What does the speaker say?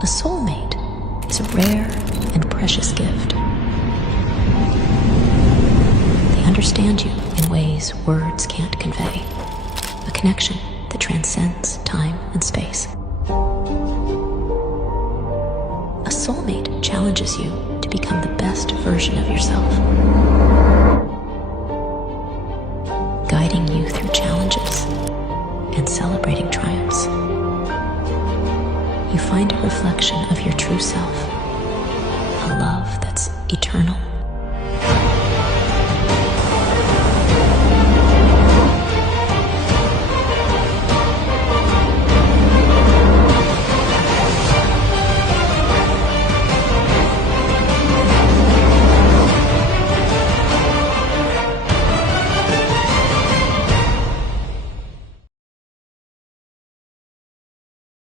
A soulmate is a rare and precious gift. They understand you in ways words can't convey. A connection that transcends time and space. A soulmate challenges you to become the best version of yourself, guiding you through challenges and celebrating triumphs. You find a reflection of your true self, a love that's eternal